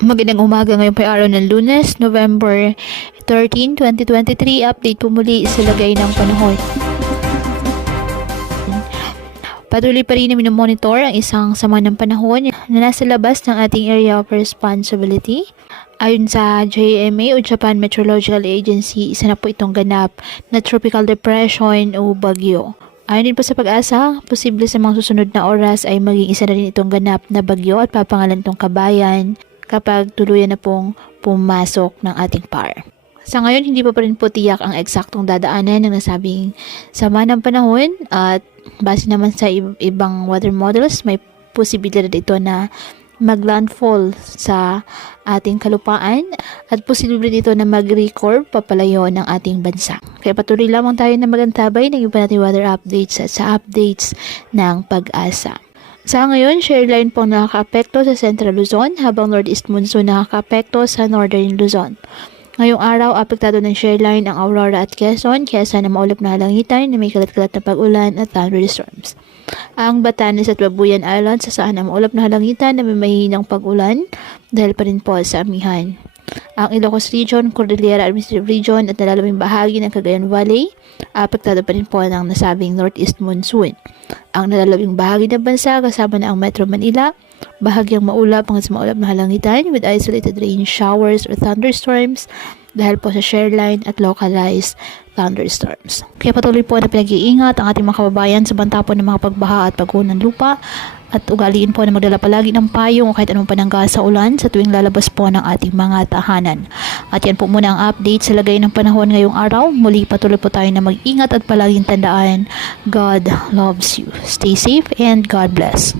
Magandang umaga ngayon po araw ng Lunes, November 13, 2023. Update po muli sa lagay ng panahon. Patuloy pa rin na minomonitor ang isang sama ng panahon na nasa labas ng ating area of responsibility. Ayon sa JMA o Japan Meteorological Agency, isa na po itong ganap na tropical depression o bagyo. Ayon din po sa Pag-asa, posible sa mga susunod na oras ay maging isa na rin itong ganap na bagyo at papangalan itong Kabayan kapag tuluyan na pong pumasok ng ating PAR. Sa ngayon, hindi pa rin po tiyak ang eksaktong dadaanan ng nasabing sama ng panahon at base naman sa ibang weather models, may posibilidad ito na maglandfall sa ating kalupaan at posibilidad ito na mag-record papalayo ng ating bansa. Kaya patuloy lamang tayo na magantabay ng iba nating weather updates at sa updates ng Pag-asa. Sa ngayon, shareline po nakaka-apekto sa Central Luzon habang Northeast Monsoon nakaka-apekto sa Northern Luzon. Ngayong araw, apektado ng shareline ang Aurora at Quezon kesa na maulap na halangitan na may kalat-kalat na pag-ulan at thunderstorms. Ang Batanes at Babuyan Islands saan ang maulap na halangitan na may mahinang pag-ulan dahil pa rin po sa amihan. Ang Ilocos Region, Cordillera Administrative Region at nalalabing bahagi ng Cagayan Valley, apektado pa rin po ng nasabing Northeast Monsoon. Ang nalalabing bahagi ng bansa kasama na ang Metro Manila, bahagyang maulap hanggang sa maulap na halangitan with isolated rain showers or thunderstorms dahil po sa shareline at localized thunderstorms. Kaya patuloy po na pinag-iingat ang ating mga kababayan sa banta po ng mga pagbaha at pagguho ng lupa at ugaliin po na magdala palagi ng payong o kahit anong panangga sa ulan sa tuwing lalabas po ng ating mga tahanan. At yan po muna ang update sa lagay ng panahon ngayong araw. Muli patuloy po tayo na mag-ingat at palaging tandaan, God loves you. Stay safe and God bless.